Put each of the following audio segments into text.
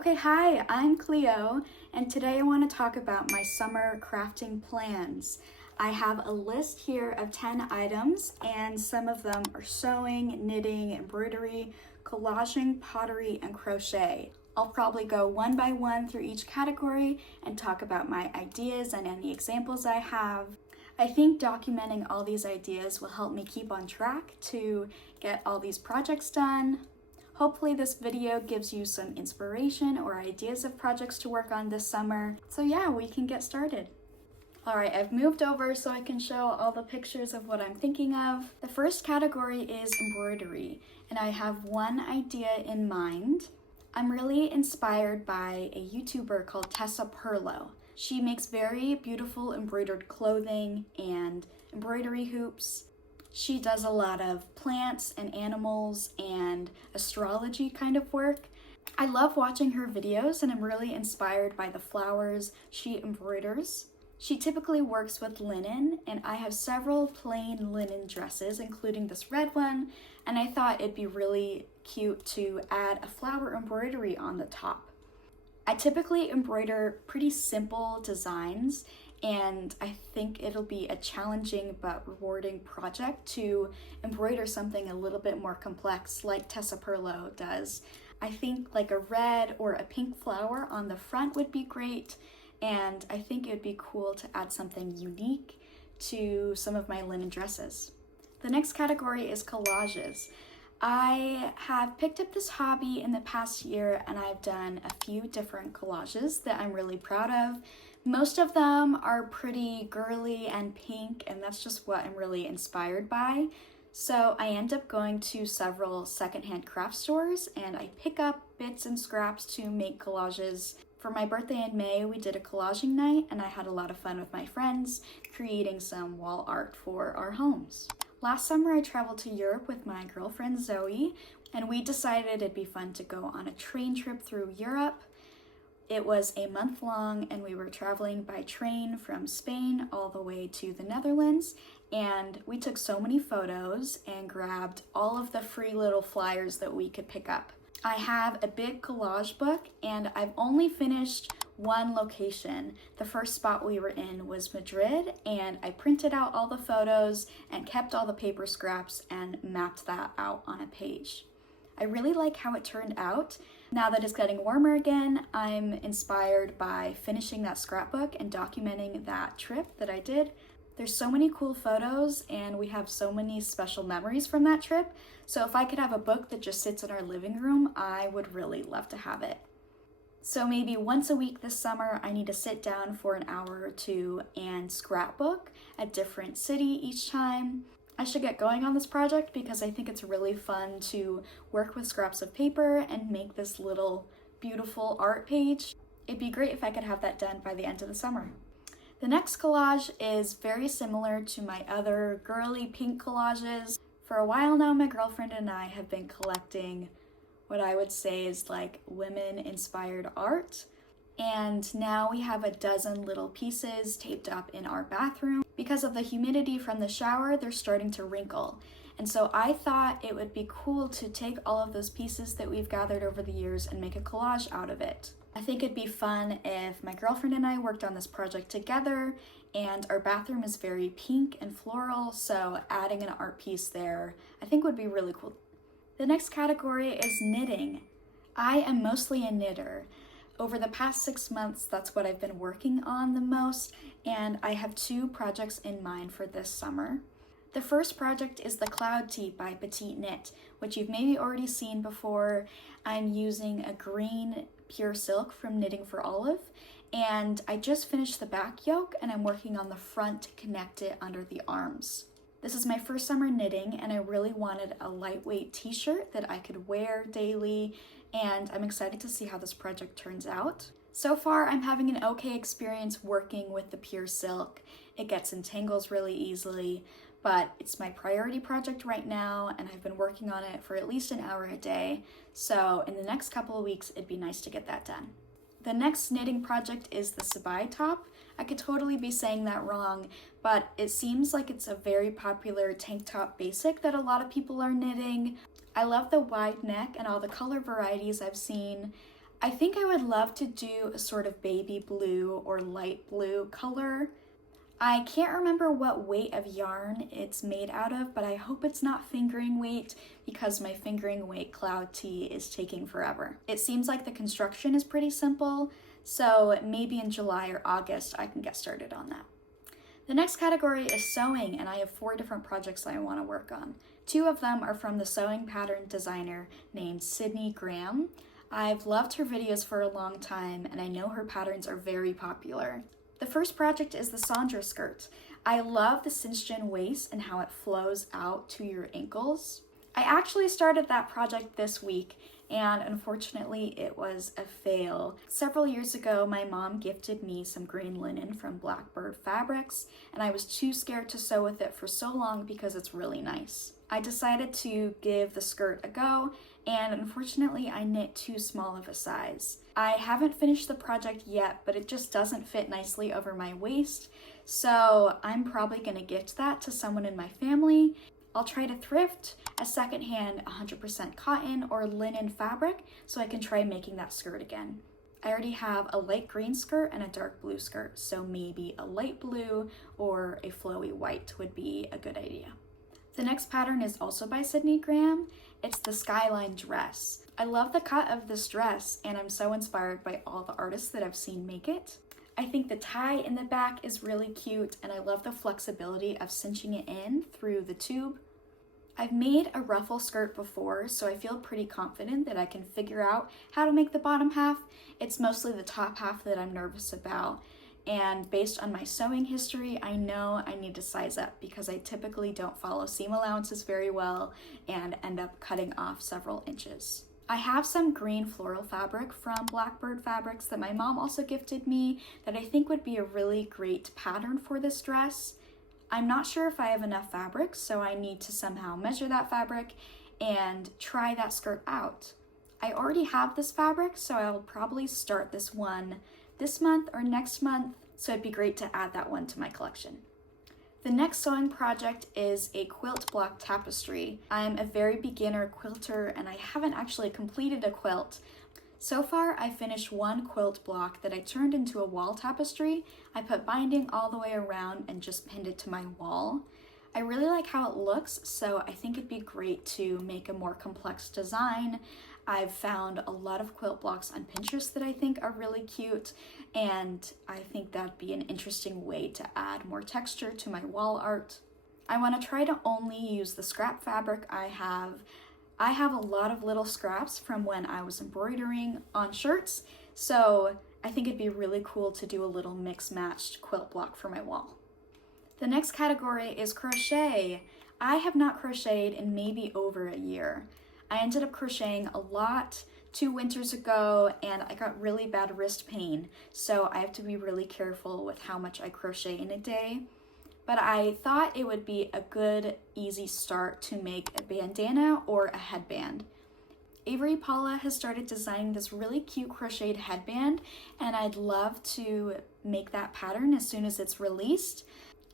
Okay, hi, I'm Cleo, and today I want to talk about my summer crafting plans. I have a list here of 10 items, and some of them are sewing, knitting, embroidery, collaging, pottery, and crochet. I'll probably go one by one through each category and talk about my ideas and any examples I have. I think documenting all these ideas will help me keep on track to get all these projects done. Hopefully this video gives you some inspiration or ideas of projects to work on this summer. So yeah, we can get started. All right, I've moved over so I can show all the pictures of what I'm thinking of. The first category is embroidery, and I have one idea in mind. I'm really inspired by a YouTuber called Tessa Perlo. She makes very beautiful embroidered clothing and embroidery hoops. She does a lot of plants and animals and astrology kind of work. I love watching her videos and I'm really inspired by the flowers she embroiders. She typically works with linen, and I have several plain linen dresses, including this red one, and I thought it'd be really cute to add a flower embroidery on the top. I typically embroider pretty simple designs, and I think it'll be a challenging but rewarding project to embroider something a little bit more complex like Tessa Perlo does. I think like a red or a pink flower on the front would be great, and I think it would be cool to add something unique to some of my linen dresses. The next category is collages. I have picked up this hobby in the past year, and I've done a few different collages that I'm really proud of. Most of them are pretty girly and pink, and that's just what I'm really inspired by. So I end up going to several secondhand craft stores and I pick up bits and scraps to make collages. For my birthday in May, we did a collaging night and I had a lot of fun with my friends creating some wall art for our homes. Last summer I traveled to Europe with my girlfriend Zoe, and we decided it'd be fun to go on a train trip through Europe. It was a month long and we were traveling by train from Spain all the way to the Netherlands, and we took so many photos and grabbed all of the free little flyers that we could pick up. I have a big collage book and I've only finished one location. The first spot we were in was Madrid, and I printed out all the photos and kept all the paper scraps and mapped that out on a page. I really like how it turned out. Now that it's getting warmer again, I'm inspired by finishing that scrapbook and documenting that trip that I did. There's so many cool photos and we have so many special memories from that trip. So if I could have a book that just sits in our living room, I would really love to have it. So maybe once a week this summer, I need to sit down for an hour or two and scrapbook a different city each time. I should get going on this project because I think it's really fun to work with scraps of paper and make this little beautiful art page. It'd be great if I could have that done by the end of the summer. The next collage is very similar to my other girly pink collages. For a while now, my girlfriend and I have been collecting what I would say is like women-inspired art. And now we have a dozen little pieces taped up in our bathroom. Because of the humidity from the shower, they're starting to wrinkle. And so I thought it would be cool to take all of those pieces that we've gathered over the years and make a collage out of it. I think it'd be fun if my girlfriend and I worked on this project together, and our bathroom is very pink and floral, so adding an art piece there I think would be really cool. The next category is knitting. I am mostly a knitter. Over the past 6 months, that's what I've been working on the most, and I have two projects in mind for this summer. The first project is the Cloud Tee by Petite Knit, which you've maybe already seen before. I'm using a green pure silk from Knitting for Olive, and I just finished the back yoke and I'm working on the front to connect it under the arms. This is my first summer knitting, and I really wanted a lightweight t-shirt that I could wear daily, and I'm excited to see how this project turns out. So far, I'm having an okay experience working with the pure silk. It gets in tangles really easily, but it's my priority project right now, and I've been working on it for at least an hour a day, so in the next couple of weeks, it'd be nice to get that done. The next knitting project is the Sabai top. I could totally be saying that wrong, but it seems like it's a very popular tank top basic that a lot of people are knitting. I love the wide neck and all the color varieties I've seen. I think I would love to do a sort of baby blue or light blue color. I can't remember what weight of yarn it's made out of, but I hope it's not fingering weight because my fingering weight cloud tee is taking forever. It seems like the construction is pretty simple, so maybe in July or August I can get started on that. The next category is sewing, and I have 4 different projects that I want to work on. 2 of them are from the sewing pattern designer named Sydney Graham. I've loved her videos for a long time, and I know her patterns are very popular. The first project is the Sandra skirt. I love the cinched-in waist and how it flows out to your ankles. I actually started that project this week, and unfortunately it was a fail. Several years ago, my mom gifted me some green linen from Blackbird Fabrics, and I was too scared to sew with it for so long because it's really nice. I decided to give the skirt a go, and unfortunately I knit too small of a size. I haven't finished the project yet, but it just doesn't fit nicely over my waist, so I'm probably gonna gift that to someone in my family. I'll try to thrift a secondhand 100% cotton or linen fabric so I can try making that skirt again. I already have a light green skirt and a dark blue skirt, so maybe a light blue or a flowy white would be a good idea. The next pattern is also by Sydney Graham. It's the Skyline dress. I love the cut of this dress, and I'm so inspired by all the artists that I've seen make it. I think the tie in the back is really cute, and I love the flexibility of cinching it in through the tube. I've made a ruffle skirt before, so I feel pretty confident that I can figure out how to make the bottom half. It's mostly the top half that I'm nervous about. And based on my sewing history, I know I need to size up because I typically don't follow seam allowances very well and end up cutting off several inches. I have some green floral fabric from Blackbird Fabrics that my mom also gifted me that I think would be a really great pattern for this dress. I'm not sure if I have enough fabric, so I need to somehow measure that fabric and try that skirt out. I already have this fabric, so I'll probably start this one this month or next month, so it'd be great to add that one to my collection. The next sewing project is a quilt block tapestry. I'm a very beginner quilter and I haven't actually completed a quilt. So far, I finished one quilt block that I turned into a wall tapestry. I put binding all the way around and just pinned it to my wall. I really like how it looks, so I think it'd be great to make a more complex design. I've found a lot of quilt blocks on Pinterest that I think are really cute, and I think that'd be an interesting way to add more texture to my wall art. I want to try to only use the scrap fabric I have. I have a lot of little scraps from when I was embroidering on shirts, so I think it'd be really cool to do a little mix-matched quilt block for my wall. The next category is crochet. I have not crocheted in maybe over a year. I ended up crocheting a lot 2 winters ago and I got really bad wrist pain, so I have to be really careful with how much I crochet in a day. But I thought it would be a good, easy start to make a bandana or a headband. Avery Paula has started designing this really cute crocheted headband, and I'd love to make that pattern as soon as it's released.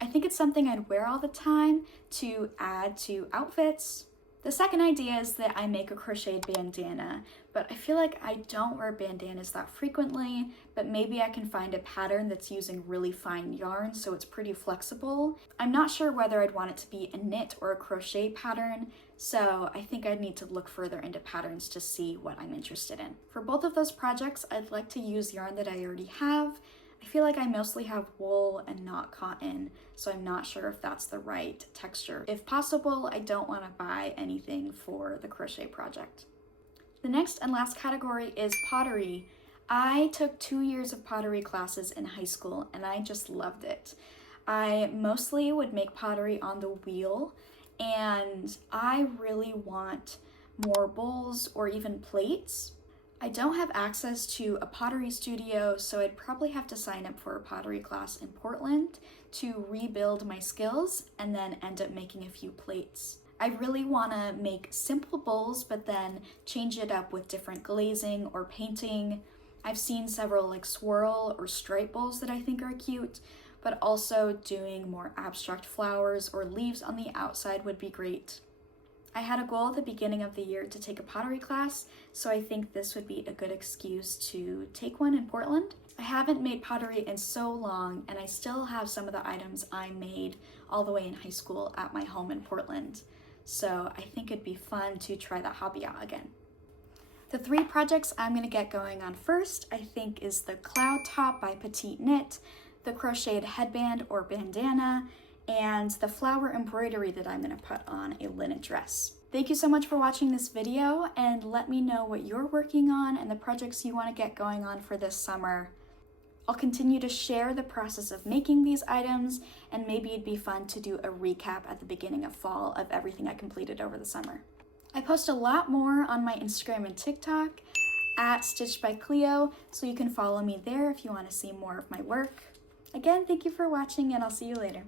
I think it's something I'd wear all the time to add to outfits. The second idea is that I make a crocheted bandana, but I feel like I don't wear bandanas that frequently, but maybe I can find a pattern that's using really fine yarn so it's pretty flexible. I'm not sure whether I'd want it to be a knit or a crochet pattern, so I think I'd need to look further into patterns to see what I'm interested in. For both of those projects, I'd like to use yarn that I already have. I feel like I mostly have wool and not cotton, so I'm not sure if that's the right texture. If possible, I don't want to buy anything for the crochet project. The next and last category is pottery. I took 2 years of pottery classes in high school and I just loved it. I mostly would make pottery on the wheel, and I really want more bowls or even plates. I don't have access to a pottery studio, so I'd probably have to sign up for a pottery class in Portland to rebuild my skills and then end up making a few plates. I really want to make simple bowls, but then change it up with different glazing or painting. I've seen several like swirl or stripe bowls that I think are cute, but also doing more abstract flowers or leaves on the outside would be great. I had a goal at the beginning of the year to take a pottery class, so I think this would be a good excuse to take one in Portland. I haven't made pottery in so long, and I still have some of the items I made all the way in high school at my home in Portland. So I think it'd be fun to try that hobby out again. The 3 projects I'm going to get going on first, I think, is the cloud top by Petite Knit, the crocheted headband or bandana, and the flower embroidery that I'm going to put on a linen dress. Thank you so much for watching this video, and let me know what you're working on and the projects you want to get going on for this summer. I'll continue to share the process of making these items, and maybe it'd be fun to do a recap at the beginning of fall of everything I completed over the summer. I post a lot more on my Instagram and TikTok at Stitched by Cleo, so you can follow me there if you want to see more of my work. Again, thank you for watching, and I'll see you later.